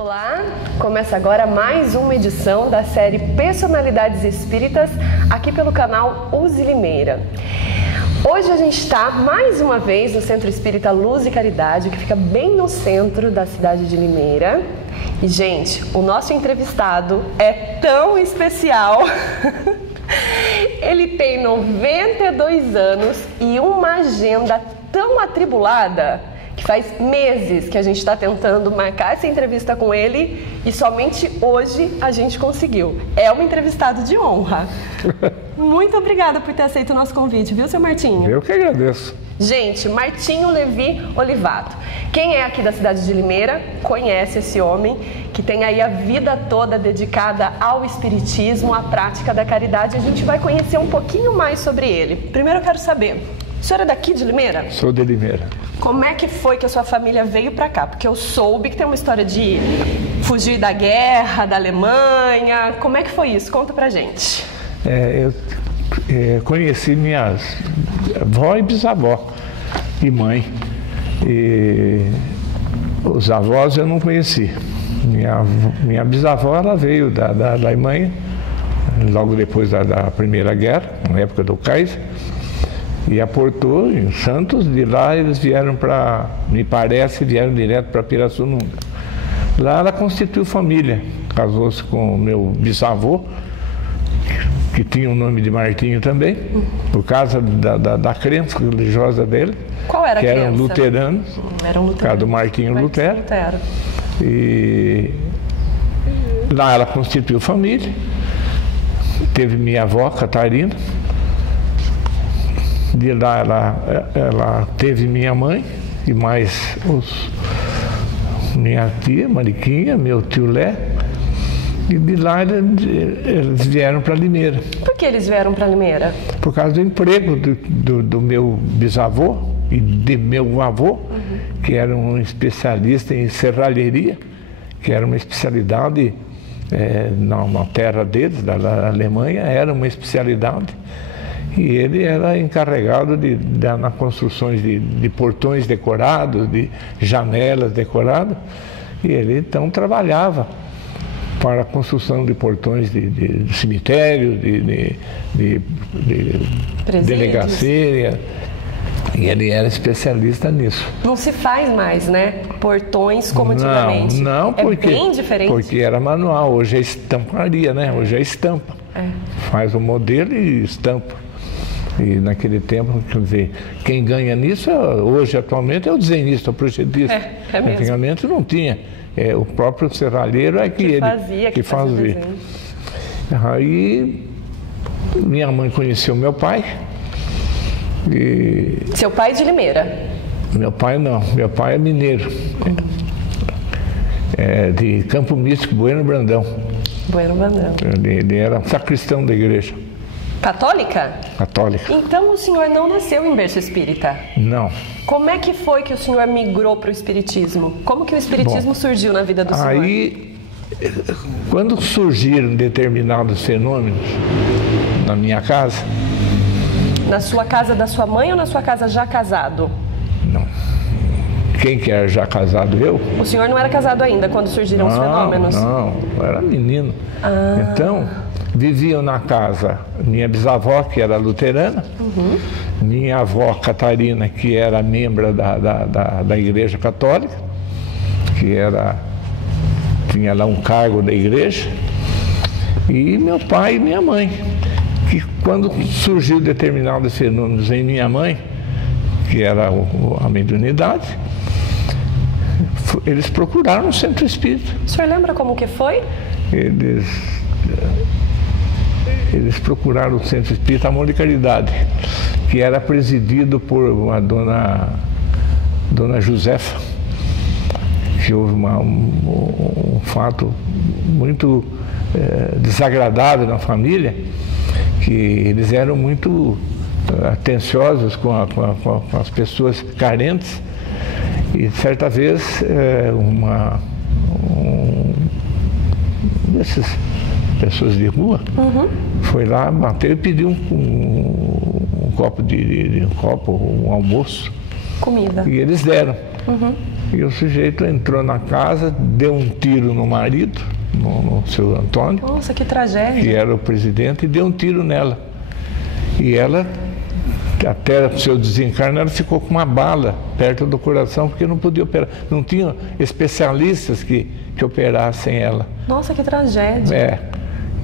Olá, começa agora mais uma edição da série Personalidades Espíritas aqui pelo canal Uzi Limeira. Hoje a gente está mais uma vez no Centro Espírita Luz e Caridade, que fica bem no centro da cidade de Limeira. E gente, o nosso entrevistado é tão especial. Ele tem 92 anos e uma agenda tão atribulada que faz meses que a gente está tentando marcar essa entrevista com ele e somente hoje a gente conseguiu. É um entrevistado de honra. Muito obrigada por ter aceito o nosso convite, viu, seu Martinho? Eu que agradeço. Gente, Martinho Levi Olivato. Quem é aqui da cidade de Limeira conhece esse homem que tem aí a vida toda dedicada ao espiritismo, à prática da caridade. A gente vai conhecer um pouquinho mais sobre ele. Primeiro eu quero saber, o senhor é daqui de Limeira? Sou de Limeira. Como é que foi que a sua família veio para cá? Porque eu soube que tem uma história de fugir da guerra, da Alemanha. Como é que foi isso? Conta pra gente. Eu conheci minhas avó e bisavó e mãe. E os avós eu não conheci. Minha bisavó ela veio da Alemanha, logo depois da Primeira Guerra, na época do Kaiser. E aportou em Santos, de lá eles vieram para, me parece, vieram direto para Pirassununga. Lá ela constituiu família, casou-se com o meu bisavô, que tinha o nome de Martinho também, por causa da crença religiosa dele. Qual era a crença? Que eram luteranos, eram luteranos. Por causa do Martinho Lutero. E lá ela constituiu família, teve minha avó, Catarina. De lá ela teve minha mãe e mais minha tia, Mariquinha, meu tio Lé. E de lá eles vieram para Limeira. Por que eles vieram para Limeira? Por causa do emprego do meu bisavô e de meu avô, que era um especialista em serralheria, que era uma especialidade na terra deles, da Alemanha, era uma especialidade. E ele era encarregado nas construções de portões decorados, de janelas decoradas. E ele então trabalhava para a construção de portões de cemitérios, de delegacia. E ele era especialista nisso. Não se faz mais, né? Portões como antigamente. Não, porque, é bem diferente. Porque era manual, hoje é estamparia, né? Hoje é estampa. Faz o modelo e estampa. E naquele tempo, quer dizer, quem ganha nisso, hoje atualmente, é o desenhista, o projetista. É mesmo. Antigamente não tinha. O próprio serralheiro é que fazia. Aí minha mãe conheceu meu pai. E... Seu pai é de Limeira? Meu pai não, meu pai é mineiro. De Campo Místico, Bueno Brandão. Bueno Brandão. Ele era sacristão da igreja. Católica? Católica. Então o senhor não nasceu em berço espírita? Não. Como é que foi que o senhor migrou para o espiritismo? Como que o espiritismo surgiu na vida do senhor? Aí, quando surgiram determinados fenômenos na minha casa... Na sua casa da sua mãe ou na sua casa já casado? Não. Quem que era já casado? Eu? O senhor não era casado ainda quando surgiram os fenômenos? Não, eu era menino. Então... Viviam na casa minha bisavó, que era luterana, minha avó Catarina, que era membro da Igreja Católica, que tinha lá um cargo da igreja, e meu pai e minha mãe, que quando surgiu determinados fenômenos em minha mãe, que era a mediunidade, eles procuraram o centro espírita. O senhor lembra como que foi? Eles procuraram o Centro Espírita Amor de Caridade, que era presidido por uma dona Josefa, que houve um fato muito desagradável na família, que eles eram muito atenciosos com as pessoas carentes, e certa vez desses pessoas de rua, foi lá, bateu e pediu um copo, um almoço. Comida. E eles deram. E o sujeito entrou na casa, deu um tiro no marido, no seu Antônio. Nossa, que tragédia. Que era o presidente, e deu um tiro nela. E ela, até o seu desencarno, ela ficou com uma bala perto do coração, porque não podia operar. Não tinha especialistas que operassem ela. Nossa, que tragédia. É.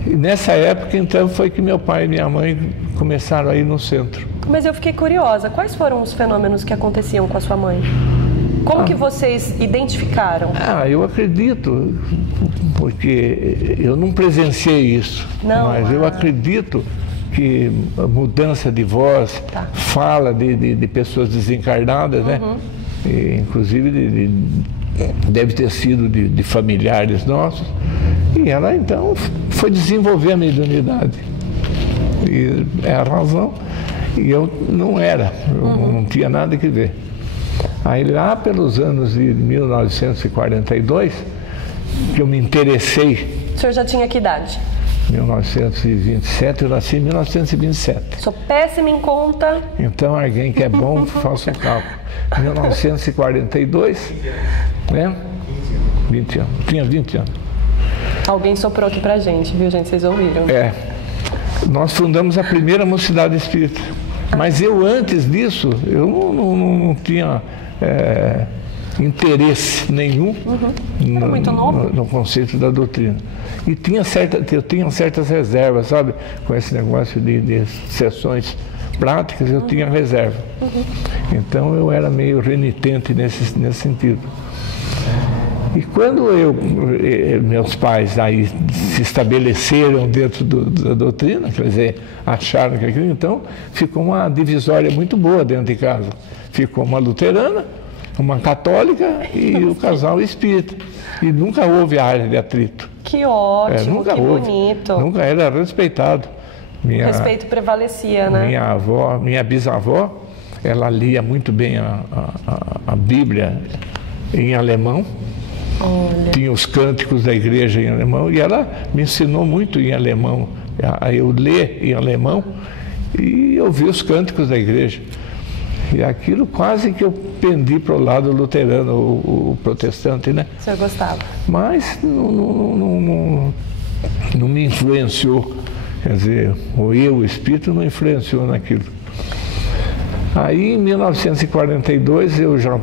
E nessa época, então, foi que meu pai e minha mãe começaram a ir no centro. Mas eu fiquei curiosa, quais foram os fenômenos que aconteciam com a sua mãe? Como que vocês identificaram? Eu acredito, porque eu não presenciei isso, mas eu acredito que a mudança de voz, fala de pessoas desencarnadas, né? E, inclusive deve ter sido de familiares nossos, e ela então foi desenvolver a mediunidade. E é a razão, e eu não era, eu não tinha nada que ver. Aí lá pelos anos de 1942, que eu me interessei. O senhor já tinha que idade? 1927, eu nasci em 1927. Sou péssima em conta. Então alguém que é bom, faça o cálculo. 1942, né? 20 anos. Tinha 20 anos. Alguém soprou aqui pra gente, viu, gente? Vocês ouviram? Nós fundamos a primeira mocidade espírita. Mas eu, antes disso, eu não tinha interesse nenhum no conceito da doutrina. E eu tinha certas reservas, sabe? Com esse negócio de sessões práticas, eu tinha reserva. Então eu era meio renitente nesse sentido. E quando meus pais aí se estabeleceram dentro da doutrina, quer dizer, acharam que aquilo, então ficou uma divisória muito boa dentro de casa. Ficou uma luterana, uma católica e o casal espírita. E nunca houve área de atrito. Que ótimo, que bonito. Nunca era respeitado. O respeito prevalecia, né? Minha bisavó, ela lia muito bem a Bíblia em alemão. Olha. Tinha os cânticos da igreja em alemão e ela me ensinou muito em alemão, a eu ler em alemão e ouvir os cânticos da igreja. E aquilo quase que eu pendi para o lado luterano, o protestante, né? O senhor gostava? Mas não me influenciou, quer dizer, o espírito não influenciou naquilo. Aí em 1942 eu já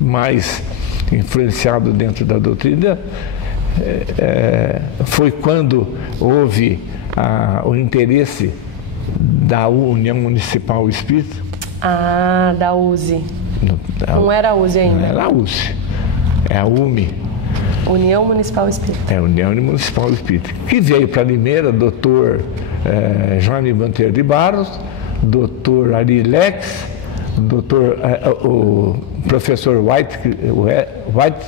mais influenciado dentro da doutrina, foi quando houve o interesse da União Municipal Espírita. Da USE. Não era a USE ainda? Não era a USE, é a UME. União Municipal Espírita. União Municipal Espírita. Que veio para Limeira, doutor Jaime Banteiro de Barros, doutor Ari Lex, o professor White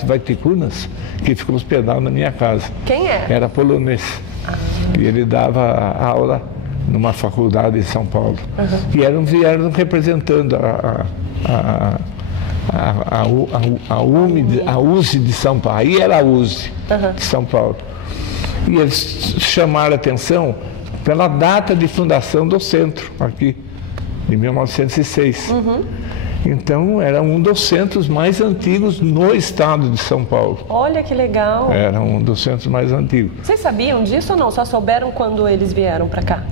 Vaiticunas, que ficou hospedado na minha casa. Quem é? Era polonês. E ele dava aula numa faculdade em São Paulo. E vieram representando a USE de São Paulo. Aí era a USE de São Paulo. E eles chamaram a atenção pela data de fundação do centro aqui, de 1906. Então, era um dos centros mais antigos no estado de São Paulo. Olha que legal! Era um dos centros mais antigos. Vocês sabiam disso ou não? Só souberam quando eles vieram para cá?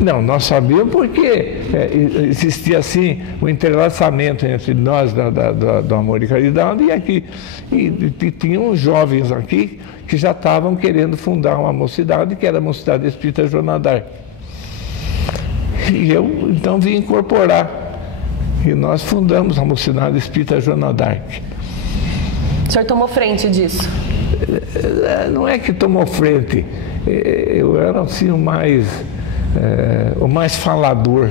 Não, nós sabíamos porque existia assim um entrelaçamento entre nós do Amor e Caridade e aqui. E tinham jovens aqui que já estavam querendo fundar uma mocidade, que era a Mocidade Espírita Joana d'Arc. E eu então vim incorporar. E nós fundamos a Mocidade Espírita Joana d'Arc. O senhor tomou frente disso? Não é que tomou frente. Eu era assim o mais falador,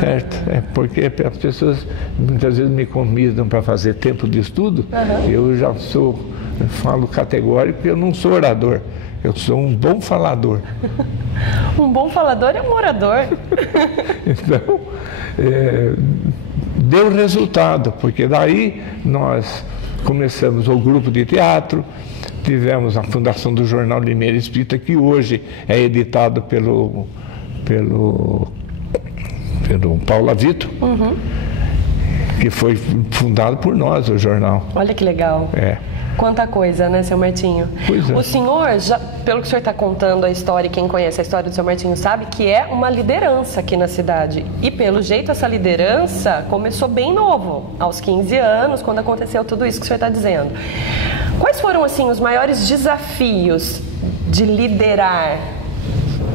certo? Porque as pessoas muitas vezes me convidam para fazer tempo de estudo. Eu já falo categórico que eu não sou orador. Eu sou um bom falador. Um bom falador é um orador. Então, deu resultado, porque daí nós começamos o grupo de teatro, tivemos a fundação do Jornal Limeira Espírita, que hoje é editado pelo Paulo Avito, que foi fundado por nós, o jornal. Olha que legal. É. Quanta coisa, né, seu Martinho? Pois é. O senhor, já, pelo que o senhor está contando a história, quem conhece a história do seu Martinho sabe que é uma liderança aqui na cidade. E pelo jeito essa liderança começou bem novo, aos 15 anos, quando aconteceu tudo isso que o senhor está dizendo. Quais foram, assim, os maiores desafios de liderar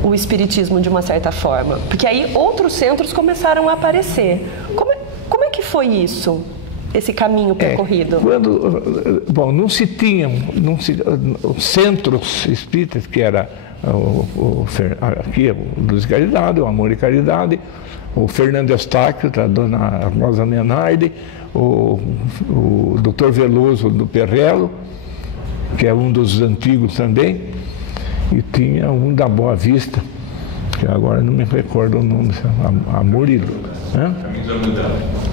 o espiritismo de uma certa forma? Porque aí outros centros começaram a aparecer. Como é que foi isso? Esse caminho percorrido? Bom, não se tinham os centros espíritas, que era aqui, o Luz e Caridade, o Amor e Caridade, o Fernando Eustáquio, a dona Rosa Menardi, o Dr. Veloso do Perrelo, que é um dos antigos também, e tinha um da Boa Vista, que agora não me recordo o nome, Amor e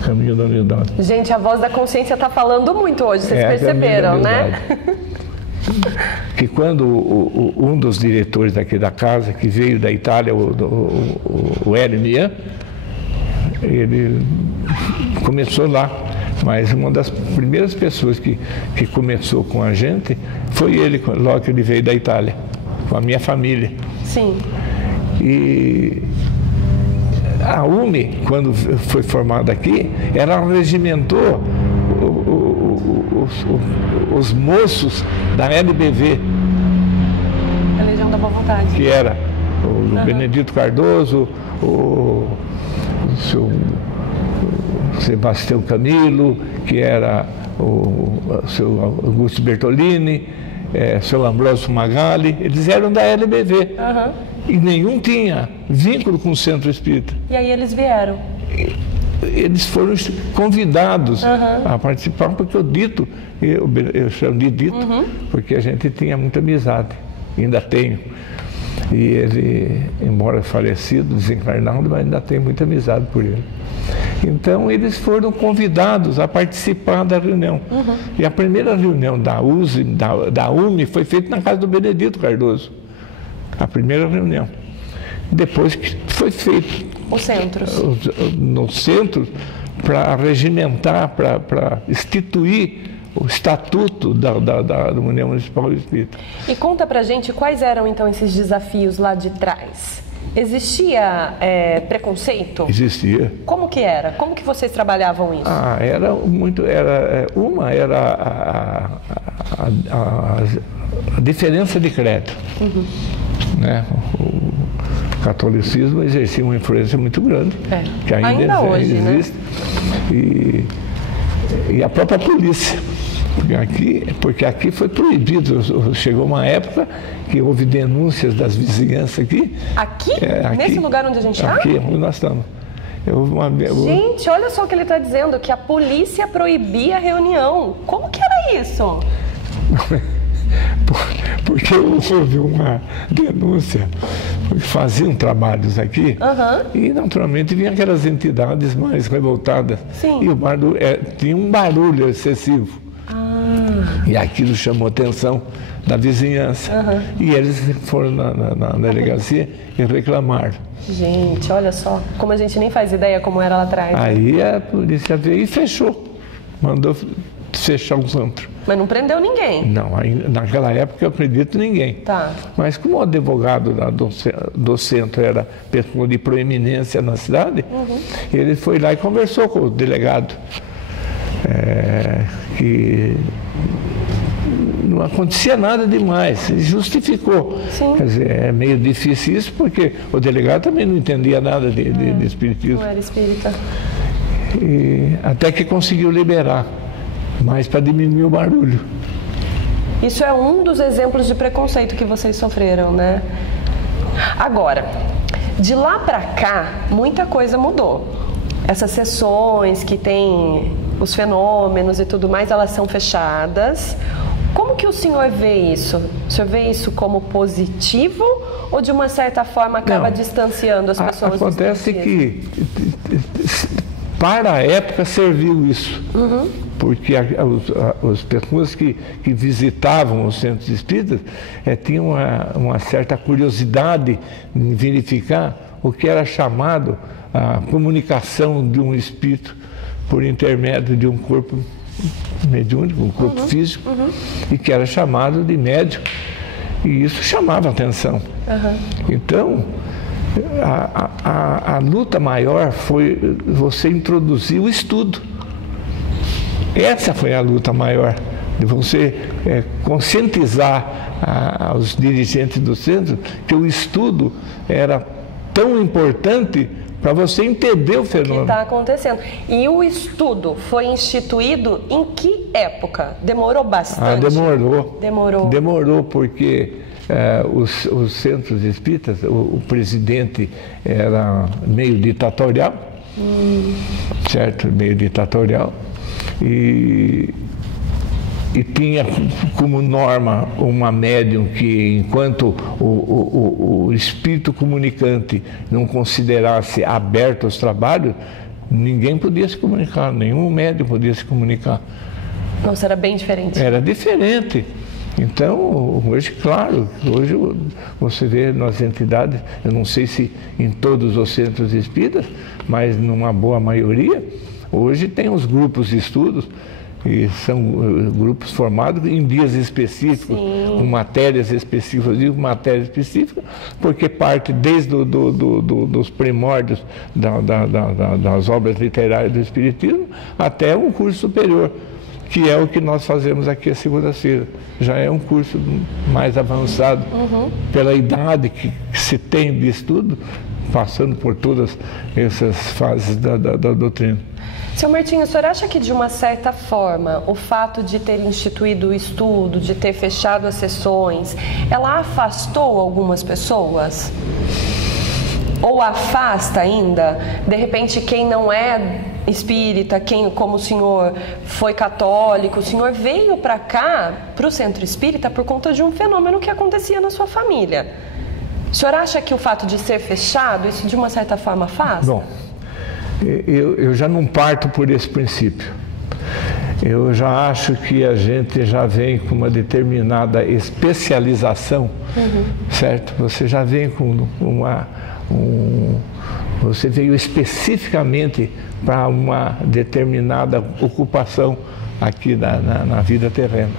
Caminho da Humildade. Gente, a voz da consciência está falando muito hoje, vocês perceberam, né? Que quando um dos diretores daqui da casa, que veio da Itália, o Hermian, ele começou lá, mas uma das primeiras pessoas que começou com a gente foi ele, logo que ele veio da Itália, com a minha família. Sim. E a UME, quando foi formada aqui, ela regimentou os moços da LBV. A Legião da Boa Vontade. Que era o Benedito Cardoso, o seu Sebastião Camilo, que era o seu Augusto Bertolini, seu Ambrósio Magali, eles eram da LBV. E nenhum tinha vínculo com o Centro Espírita. E aí eles vieram? Eles foram convidados a participar, porque eu chamo de dito, porque a gente tinha muita amizade, ainda tenho. E ele, embora falecido, desencarnado, mas ainda tenho muita amizade por ele. Então eles foram convidados a participar da reunião. E a primeira reunião da UME foi feita na casa do Benedito Cardoso. A primeira reunião. Depois que foi feito os centros. No centro, para regimentar, para instituir o estatuto da União Municipal Espírita. E conta pra gente quais eram então esses desafios lá de trás. Existia preconceito? Existia. Como que era? Como que vocês trabalhavam isso? Era a diferença de credo. Né? O catolicismo exercia uma influência muito grande, que ainda hoje, existe, né? E a própria polícia, porque aqui foi proibido. Chegou uma época que houve denúncias das vizinhanças aqui. Aqui? Nesse lugar onde a gente está? Aqui, onde nós estamos. Gente, olha só o que ele está dizendo, que a polícia proibia a reunião. Como que era isso? Porque houve uma denúncia, faziam trabalhos aqui, e naturalmente vinham aquelas entidades mais revoltadas. Sim. E tinha um barulho excessivo. E aquilo chamou a atenção da vizinhança. E eles foram na delegacia e reclamaram. Gente, olha só, como a gente nem faz ideia como era lá atrás. Aí a polícia veio e fechou, mandou fechar o centro. Mas não prendeu ninguém? Não, naquela época eu acredito ninguém. Tá. Mas como o advogado do centro era pessoa de proeminência na cidade, ele foi lá e conversou com o delegado, que não acontecia nada demais, ele justificou. Sim. Quer dizer, é meio difícil isso, porque o delegado também não entendia nada de espiritismo. Não era espírita. E até que conseguiu liberar, mas para diminuir o barulho. Isso é um dos exemplos de preconceito que vocês sofreram, né? Agora, de lá para cá, muita coisa mudou. Essas sessões que tem os fenômenos e tudo mais, elas são fechadas. Como que o senhor vê isso? O senhor vê isso como positivo ou de uma certa forma acaba distanciando as pessoas? Acontece que para a época serviu isso. Porque as pessoas que visitavam os centros espíritas tinham uma certa curiosidade em verificar o que era chamado a comunicação de um espírito por intermédio de um corpo mediúnico, um corpo físico, e que era chamado de médium. E isso chamava atenção. Então, a luta maior foi você introduzir o estudo. Essa foi a luta maior, de você conscientizar os dirigentes do centro que o estudo era tão importante para você entender o fenômeno. O que está acontecendo. E o estudo foi instituído em que época? Demorou bastante? Demorou porque os centros espíritas, o presidente era meio ditatorial, certo? Meio ditatorial. E tinha como norma uma médium que, enquanto o espírito comunicante não considerasse aberto aos trabalhos, ninguém podia se comunicar, nenhum médium podia se comunicar. Nossa, era bem diferente. Era diferente. Então, hoje, claro, hoje você vê nas entidades, eu não sei se em todos os centros espíritas, mas numa boa maioria, hoje tem os grupos de estudos, e são grupos formados em dias específicos, com matérias específicas. Eu digo matéria específica porque parte desde dos primórdios das obras literárias do Espiritismo até um curso superior, que é o que nós fazemos aqui a segunda-feira. Já é um curso mais avançado, pela idade que se tem de estudo, passando por todas essas fases da doutrina. Seu Martinho, o senhor acha que, de uma certa forma, o fato de ter instituído o estudo, de ter fechado as sessões, ela afastou algumas pessoas? Ou afasta ainda? De repente, quem não é espírita, quem, como o senhor, foi católico, o senhor veio para cá, para o centro espírita, por conta de um fenômeno que acontecia na sua família. O senhor acha que o fato de ser fechado, isso de uma certa forma afasta? Bom, eu já não parto por esse princípio. Eu já acho que a gente já vem com uma determinada especialização, certo? Você já vem com você veio especificamente para uma determinada ocupação aqui na vida terrena.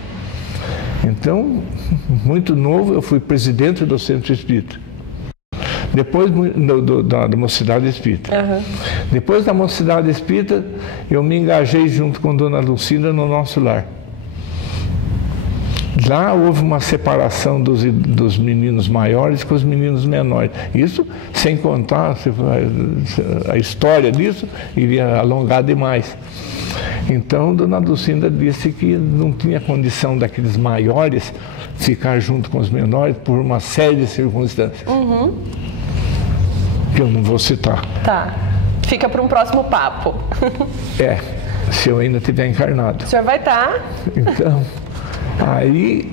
Então, muito novo, eu fui presidente do Centro Espírita. Depois da Mocidade Espírita. Depois da Mocidade Espírita, eu me engajei junto com Dona Lucinda no Nosso Lar. Lá houve uma separação dos meninos maiores com os meninos menores. Isso sem contar a história disso, iria alongar demais. Então, Dona Lucinda disse que não tinha condição daqueles maiores ficar junto com os menores por uma série de circunstâncias. Que eu não vou citar. Tá. Fica para um próximo papo. Se eu ainda estiver encarnado. O senhor vai estar. Então, aí,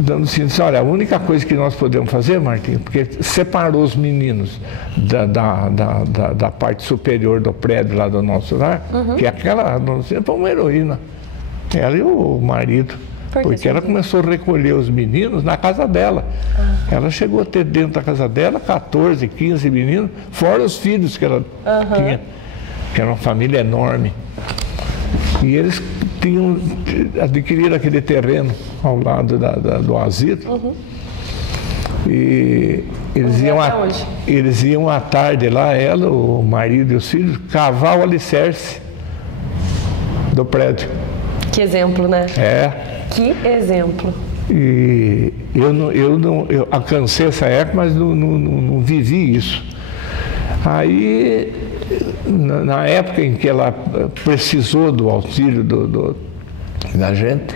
dando assim, olha, a única coisa que nós podemos fazer, Martinho, porque separou os meninos da parte superior do prédio lá do Nosso Lar, que aquela foi uma heroína. Ela e o marido. Porque ela começou a recolher os meninos na casa dela. Ela chegou a ter dentro da casa dela 14, 15 meninos, fora os filhos que ela tinha, que era uma família enorme. E eles adquiriram aquele terreno ao lado do asilo. E eles iam à tarde lá, ela, o marido e os filhos, cavar o alicerce do prédio. Que exemplo, né? Que exemplo. E eu alcancei essa época, mas não vivi isso. Aí, na época em que ela precisou do auxílio da gente,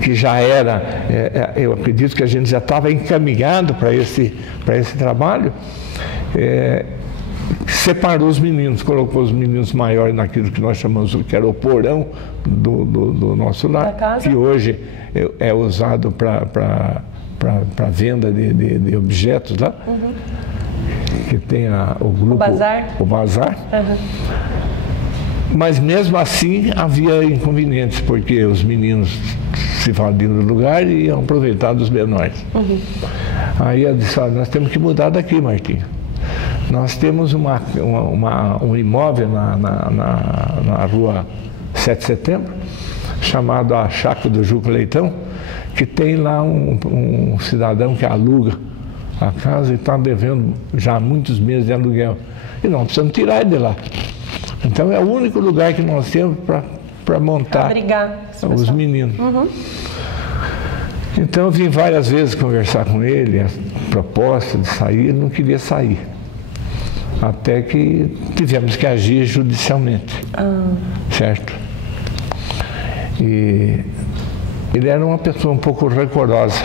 que já era, eu acredito que a gente já estava encaminhado para esse trabalho, separou os meninos, colocou os meninos maiores naquilo que nós chamamos, que era o porão do Nosso Lar, que hoje é usado para venda de objetos lá, que tem o grupo... O bazar. Mas mesmo assim havia inconvenientes, porque os meninos se evadiam do lugar e iam aproveitar dos menores. Aí eu disse, nós temos que mudar daqui, Martinho. Nós temos um imóvel na rua 7 de Setembro, chamado a Chácara do Juca Leitão, que tem lá um cidadão que aluga a casa e está devendo já há muitos meses de aluguel. E nós precisamos tirar ele de lá. Então é o único lugar que nós temos para montar abrigar os meninos. Então eu vim várias vezes conversar com ele, a proposta de sair, ele não queria sair. Até que tivemos que agir judicialmente. Certo? E ele era uma pessoa um pouco rancorosa,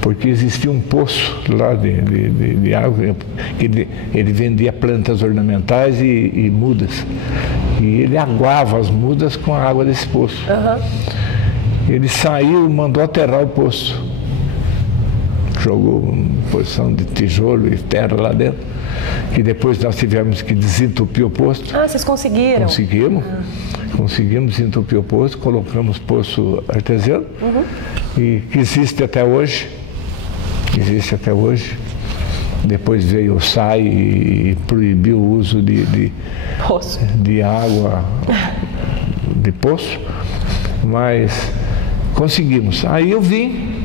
porque existia um poço lá de água, que ele vendia plantas ornamentais e mudas. E ele aguava as mudas com a água desse poço. Ele saiu e mandou aterrar o poço. Jogou uma porção de tijolo e terra lá dentro, que depois nós tivemos que desentupir o poço. Vocês conseguiram? Conseguimos. Conseguimos desentupir o poço, colocamos poço artesiano, e que existe até hoje. Existe até hoje. Depois veio o SAI e proibiu o uso de água de poço, mas conseguimos. Aí eu vim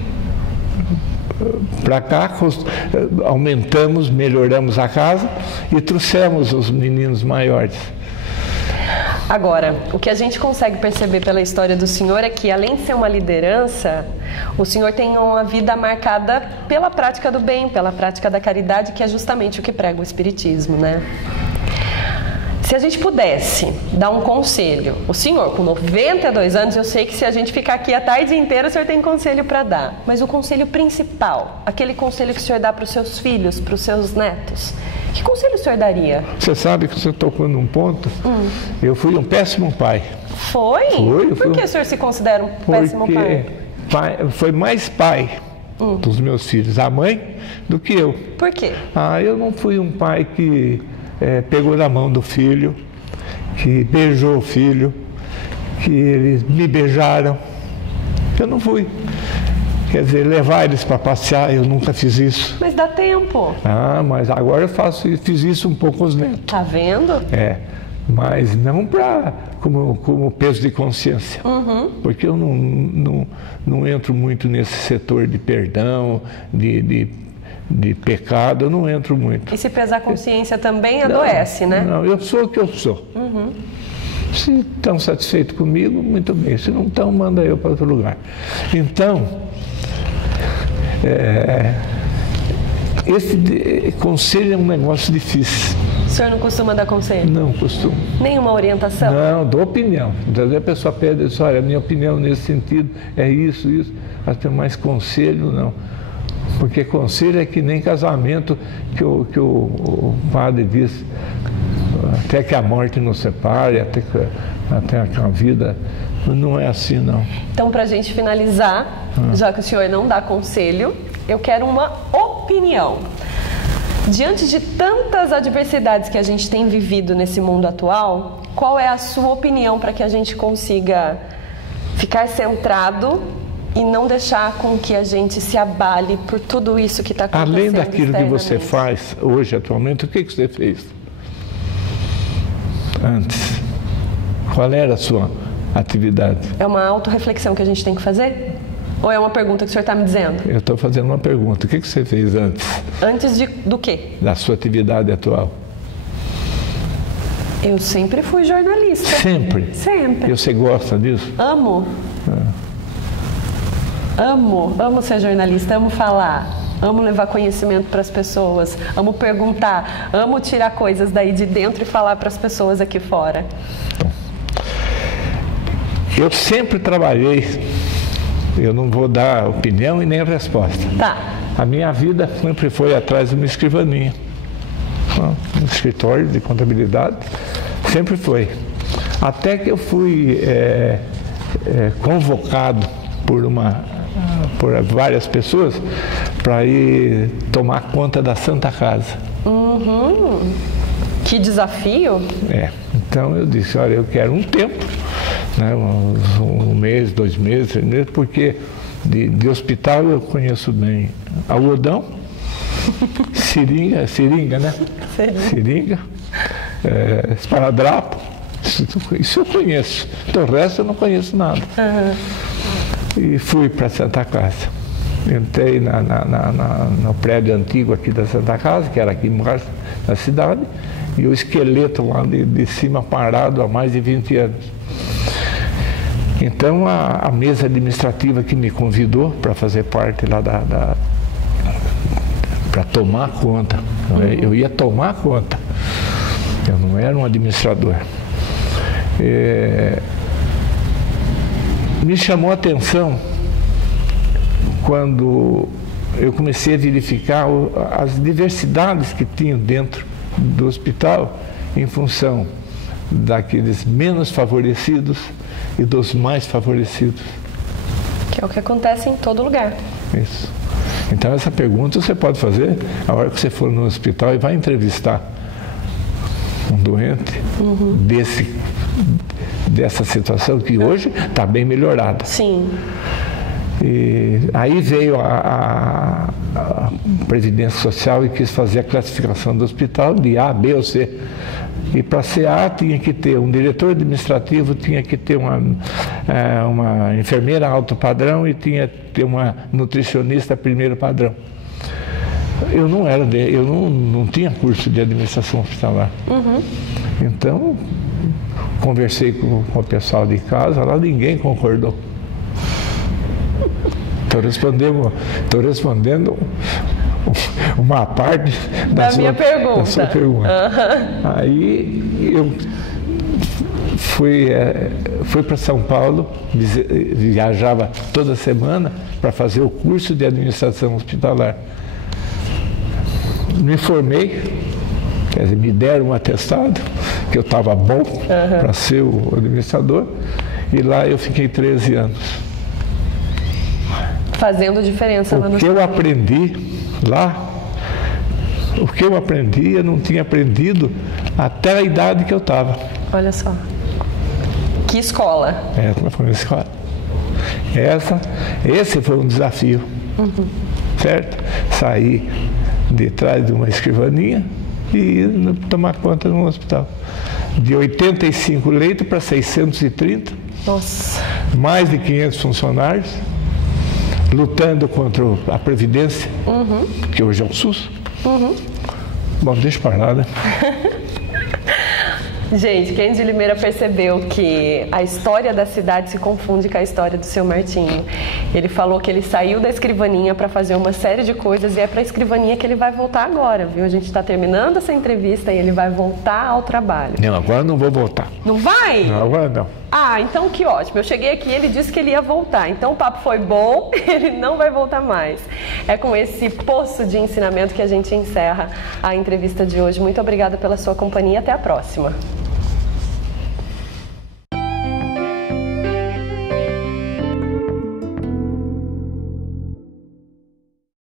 para cá, aumentamos, melhoramos a casa e trouxemos os meninos maiores. Agora, o que a gente consegue perceber pela história do senhor é que, além de ser uma liderança, o senhor tem uma vida marcada pela prática do bem, pela prática da caridade, que é justamente o que prega o Espiritismo, né? Se a gente pudesse dar um conselho, o senhor com 92 anos, eu sei que se a gente ficar aqui a tarde inteira, o senhor tem conselho para dar, mas o conselho principal, aquele conselho que o senhor dá para os seus filhos, para os seus netos, que conselho o senhor daria? Você sabe que você tocou num ponto, eu fui um péssimo pai. Foi? Por que o senhor se considera um péssimo pai? Foi mais pai dos meus filhos, a mãe, do que eu. Por quê? Eu não fui um pai que pegou na mão do filho, que beijou o filho, que eles me beijaram. Eu não fui. Quer dizer, levar eles para passear, eu nunca fiz isso. Mas dá tempo. Mas agora eu fiz isso um pouco com os netos. Tá vendo? Mas não como peso de consciência. Porque eu não entro muito nesse setor de perdão, de pecado, eu não entro muito. E se pesar consciência também adoece, né? Não, eu sou o que eu sou. Se estão satisfeitos comigo, muito bem. Se não estão, manda eu para outro lugar. Então, esse conselho é um negócio difícil. O senhor não costuma dar conselho? Não costumo. Nenhuma orientação? Não, dou opinião. Às vezes a pessoa pede, diz, olha, a minha opinião nesse sentido é isso. Até mais conselho, não. Porque conselho é que nem casamento que o padre diz, até que a morte nos separe, até que a vida... Não é assim, não. Então, para a gente finalizar, já que o senhor não dá conselho, eu quero uma opinião. Diante de tantas adversidades que a gente tem vivido nesse mundo atual, qual é a sua opinião para que a gente consiga ficar centrado e não deixar com que a gente se abale por tudo isso que está acontecendo? Além daquilo que você faz hoje, atualmente, o que você fez antes? Qual era a sua atividade? É uma autorreflexão que a gente tem que fazer? Ou é uma pergunta que o senhor está me dizendo? Eu estou fazendo uma pergunta. O que você fez antes? Antes do quê? Da sua atividade atual. Eu sempre fui jornalista. Sempre? Sempre. E você gosta disso? Amo. Amo ser jornalista, amo falar. Amo levar conhecimento para as pessoas, amo perguntar, amo tirar coisas daí de dentro e falar para as pessoas aqui fora. Eu sempre trabalhei, eu não vou dar opinião e nem resposta. Tá. A minha vida sempre foi atrás de uma escrivaninha, um escritório de contabilidade, sempre foi. Até que eu fui convocado por várias pessoas para ir tomar conta da Santa Casa. Que desafio! Então eu disse, olha, eu quero um tempo, né, um mês, 2 meses, 3 meses, porque de hospital eu conheço bem algodão seringa, né? Seringa, esparadrapo, isso eu conheço. Do resto eu não conheço nada. E fui para a Santa Casa. Entrei no prédio antigo aqui da Santa Casa, que era aqui embaixo na cidade, e o esqueleto lá de cima parado há mais de 20 anos. Então a mesa administrativa que me convidou para fazer parte lá para tomar conta, eu ia tomar conta, eu não era um administrador. Me chamou a atenção quando eu comecei a verificar as diversidades que tinham dentro do hospital em função daqueles menos favorecidos e dos mais favorecidos. Que é o que acontece em todo lugar. Isso. Então essa pergunta você pode fazer a hora que você for no hospital e vai entrevistar um doente dessa situação que hoje está bem melhorada. Sim. E aí veio a Previdência Social e quis fazer a classificação do hospital de A, B ou C. E para ser A tinha que ter um diretor administrativo, tinha que ter uma enfermeira alto padrão e tinha que ter uma nutricionista primeiro padrão. Eu não tinha curso de administração hospitalar. Então, conversei com o pessoal de casa, lá ninguém concordou. Estou respondendo uma parte da sua pergunta. Aí eu fui para São Paulo, viajava toda semana para fazer o curso de administração hospitalar. Me formei, quer dizer, me deram um atestado que eu estava bom para ser o administrador, e lá eu fiquei 13 anos. Fazendo diferença lá no hospital. O que eu aprendi lá, eu não tinha aprendido até a idade que eu estava. Olha só. Que escola? Foi uma escola. Esse foi um desafio. Certo? Sair de trás de uma escrivaninha e ir tomar conta de um hospital. De 85 leitos para 630. Nossa. Mais de 500 funcionários. Lutando contra a Previdência, que hoje é o SUS. Bom, deixa para lá, né? Gente, quem de Limeira percebeu que a história da cidade se confunde com a história do seu Martinho. Ele falou que ele saiu da escrivaninha para fazer uma série de coisas e é para a escrivaninha que ele vai voltar agora, viu? A gente está terminando essa entrevista e ele vai voltar ao trabalho. Não, agora não vou voltar. Não vai? Não, agora não. Ah, então que ótimo. Eu cheguei aqui e ele disse que ele ia voltar. Então o papo foi bom, ele não vai voltar mais. É com esse poço de ensinamento que a gente encerra a entrevista de hoje. Muito obrigada pela sua companhia e até a próxima.